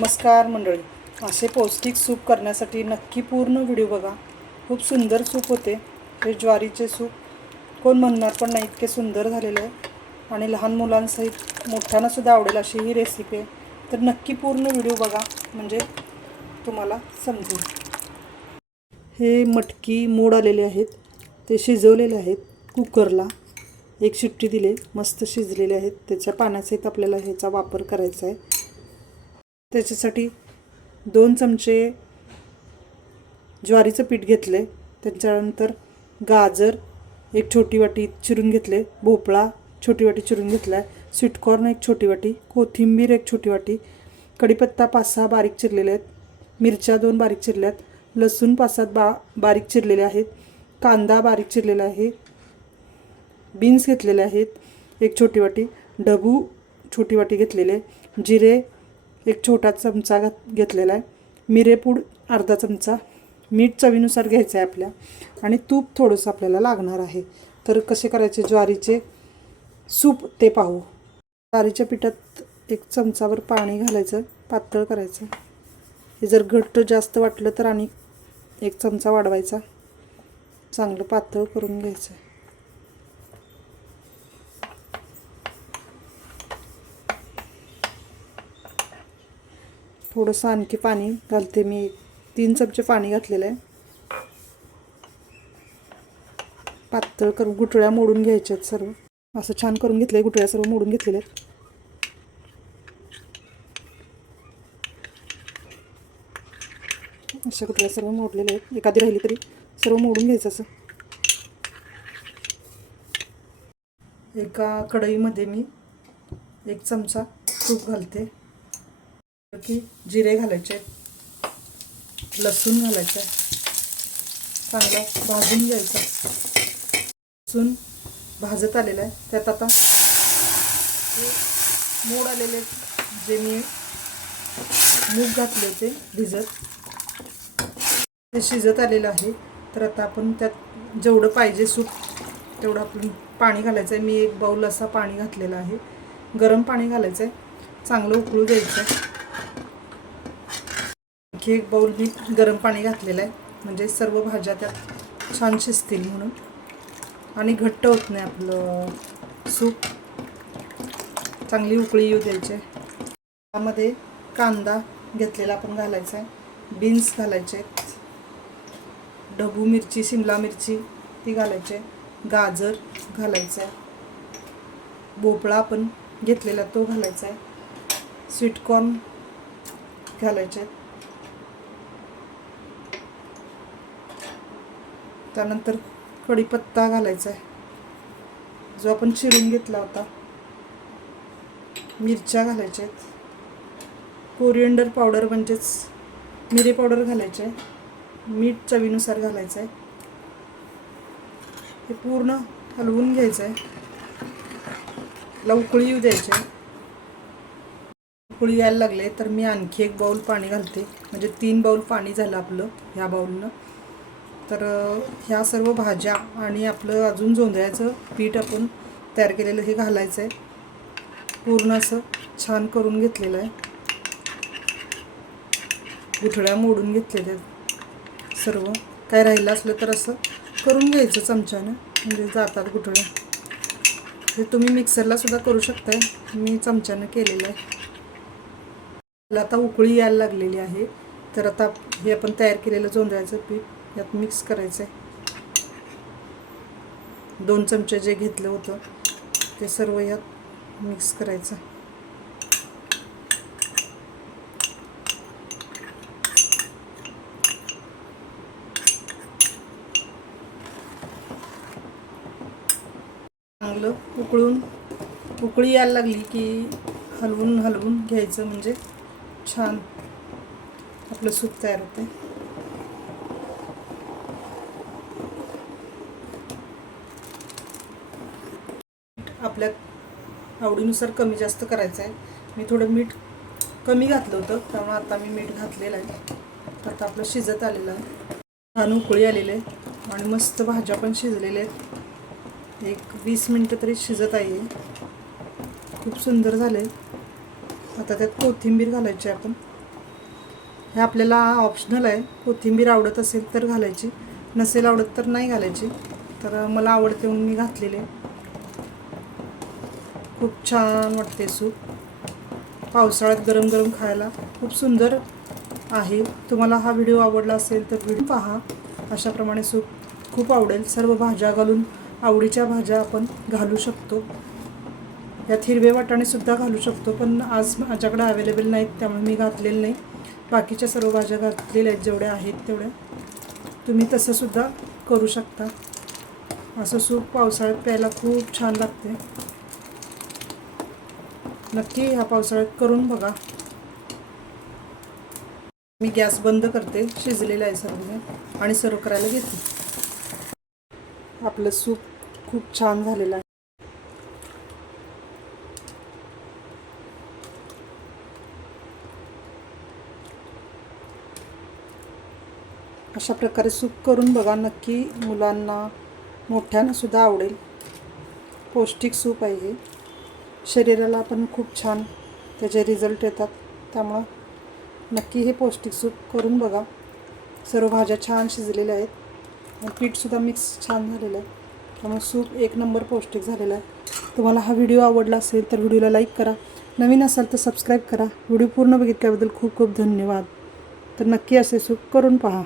नमस्कार मंडळी. असे पौष्टिक सूप करण्यासाठी नक्की पूर्ण व्हिडिओ बघा. खूप सुंदर सूप होते. हे ज्वारीचे सूप. कोण म्हणणार पण नाही इतके सुंदर झालेले आहे. आणि लहान मुलांसहित मोठ्यांनासुद्धा आवडेल अशी ही रेसिपी आहे. तर नक्की पूर्ण व्हिडिओ बघा. म्हणजे तुम्हाला समजेल. हे मटकी मोड आलेले आहेत. ते शिजवलेले आहेत कुकरला. एक शिट्टी दिले. मस्त शिजलेले आहेत. त्याच्या पाण्यासहित आपल्याला ह्याचा वापर करायचा आहे. त्याच्यासाठी दोन चमचे ज्वारीचं पीठ घेतले. त्याच्यानंतर गाजर एक छोटी वाटी चिरून घेतले. भोपळा छोटी वाटी चिरून घेतला. आहे स्वीटकॉर्न एक छोटी वाटी. कोथिंबीर एक छोटी वाटी. कढीपत्ता पाच सहा बारीक चिरलेले आहेत. मिरच्या दोन बारीक चिरल्या आहेत लसूण पाच सात बा बारीक चिरलेले आहेत. कांदा बारीक चिरलेला आहे. बीन्स घेतलेले आहेत. एक छोटी वाटी. ढबू छोटी वाटी घेतलेले. जिरे एक छोटा चमचा घात घेतलेला आहे. मिरेपूड अर्धा चमचा. मीठ चवीनुसार घ्यायचं आहे आपल्या. आणि तूप थोडंसं आपल्याला लागणार आहे. तर कसे करायचे? ज्वारीचे सूप ते पाहू. ज्वारीच्या पिठात एक चमचावर पाणी घालायचं. पातळ करायचं. हे जर घट्ट जास्त वाटलं तर आणि एक चमचा वाढवायचा. चांगलं पातळ करून घ्यायचं. थोडंसं आणखी पाणी घालते. मी तीन चमचे पाणी घातलेलं आहे. पातळ करून गुटळ्या मोडून घ्यायच्या आहेत सर्व. असं छान करून घेतलं आहे गुटळ्या सर्व मोडून घेतलेल्या आहेत. अशा गुटळ्या सर्व मोडलेल्या आहेत. एखादी राहिली तरी सर्व मोडून घ्यायचं असं. एका कढईमध्ये मी एक चमचा तूप घालते. की जिरे घालायचे लसूण घालायचं चांगलं भाजून घ्यायचं. लसूण भाजत आलेलं आहे. त्यात आता हे मोड आलेले जे मी मूग घातले होते भिजत. ते शिजत आलेलं आहे. तर आता आपण त्यात जेवढं पाहिजे सूप तेवढं आपण पाणी घालायचं आहे. मी एक बाऊल असा पाणी घातलेलं आहे. गरम पाणी घालायचं आहे. चांगलं उकळू द्यायचं आहे. आणखी एक बाऊल मी गरम पाणी घातलेलं आहे. म्हणजे सर्व भाज्या त्यात छान शिजतील म्हणून. आणि घट्ट होत नाही आपलं सूप. चांगली उकळी येऊ द्यायची त्यामध्ये कांदा घेतलेला आपण घालायचा आहे. बीन्स घालायचे आहेत. ढबू मिरची शिमला मिरची ती घालायची आहे. गाजर घालायचं आहे. भोपळा आपण घेतलेला तो घालायचा आहे. स्वीटकॉर्न घालायचे आहेत. त्यानंतर कढीपत्ता घालायचा आहे जो आपण चिरून घेतला होता. मिरच्या घालायच्या आहेत कोरिएंडर पावडर म्हणजेच मिरे पावडर घालायचे आहे मीठ चवीनुसार घालायचं आहे हे पूर्ण हलवून घ्यायचं आहे लवकळी उकळी येऊ द्यायची आहे उकळी यायला लागले तर मी आणखी एक बाऊल पाणी घालते. म्हणजे तीन बाऊल पाणी झालं आपलं ह्या बाऊलनं तर ह्या सर्व भाज्या आणि आपलं अजून जोंधळ्याचं पीठ आपण तयार केलेलं हे घालायचं आहे पूर्ण असं छान करून घेतलेलं आहे. गुठळ्या मोडून घेतलेल्या आहेत सर्व. काय राहिलं असलं तर असं करून घ्यायचं चमच्यानं म्हणजे जातात गुठळ्या. हे तुम्ही मिक्सरला सुद्धा करू शकताय. मी चमच्यानं केलेलं आहे. आता उकळी यायला लागलेली आहे. तर आता हे आपण तयार केलेलं जोंधळ्याचं पीठ यात मिक्स करायचं आहे दोन चमचे जे घेतलं होतं ते सर्व यात मिक्स करायचं. चांगलं उकळून उकळी यायला लागली की हलवून हलवून घ्यायचं म्हणजे छान आपलं सूप तयार होते आपल्या आवडीनुसार कमी जास्त करायचं आहे मी थोडं मीठ कमी घातलं होतं त्यामुळे आता मी मीठ घातलेलं आहे. आता आपलं शिजत आलेलं आहे. छान उकळी आलेले आहे आणि मस्त भाज्या पण शिजलेल्या आहेत. एक वीस मिनटं तरी शिजत आहे. खूप सुंदर झाले आता त्यात कोथिंबीर घालायची आपण. हे आपल्याला ऑप्शनल आहे. कोथिंबीर आवडत असेल तर घालायची. नसेल आवडत तर नाही घालायची. तर मला आवडते म्हणून मी घातलेले खूप छान वाटते सूप. पावसाळ्यात गरम गरम खायला खूप सुंदर आहे. तुम्हाला हा व्हिडिओ आवडला असेल तर व्हिडिओ पहा. अशाप्रमाणे सूप खूप आवडेल. सर्व भाज्या घालून आवडीच्या भाज्या आपण घालू शकतो. यात हिरवे वाटाणेसुद्धा घालू शकतो पण आज माझ्याकडे अवेलेबल नाहीत त्यामुळे मी घातलेले नाही. बाकीच्या सर्व भाज्या घातलेल्या आहेत जेवढ्या आहेत तेवढ्या. तुम्ही तसंसुद्धा करू शकता. असं सूप पावसाळ्यात प्यायला खूप छान लागते नक्की ह्या पावसाळ्यात करून बघा. मी गॅस बंद करते शिजलेलं आहे सर्व आणि सर्व करायला घेते. आपलं सूप खूप छान झालेलं आहे. अशा प्रकारे सूप करून बघा नक्की मुलांना मोठ्यांना सुद्धा आवडेल. पौष्टिक सूप आहे हे. शरीराला पण खूप छान त्याचे रिझल्ट येतात. त्यामुळं नक्की हे पौष्टिक सूप करून बघा. सर्व भाज्या छान शिजलेल्या आहेत. आणि पीठसुद्धा मिक्स छान झालेलं आहे. त्यामुळे सूप एक नंबर पौष्टिक झालेला आहे. तुम्हाला हा व्हिडिओ आवडला असेल तर व्हिडिओला लाईक करा. नवीन असाल तर सबस्क्राईब करा. व्हिडिओ पूर्ण बघितल्याबद्दल खूप खूप धन्यवाद. तर नक्की असे सूप करून पहा.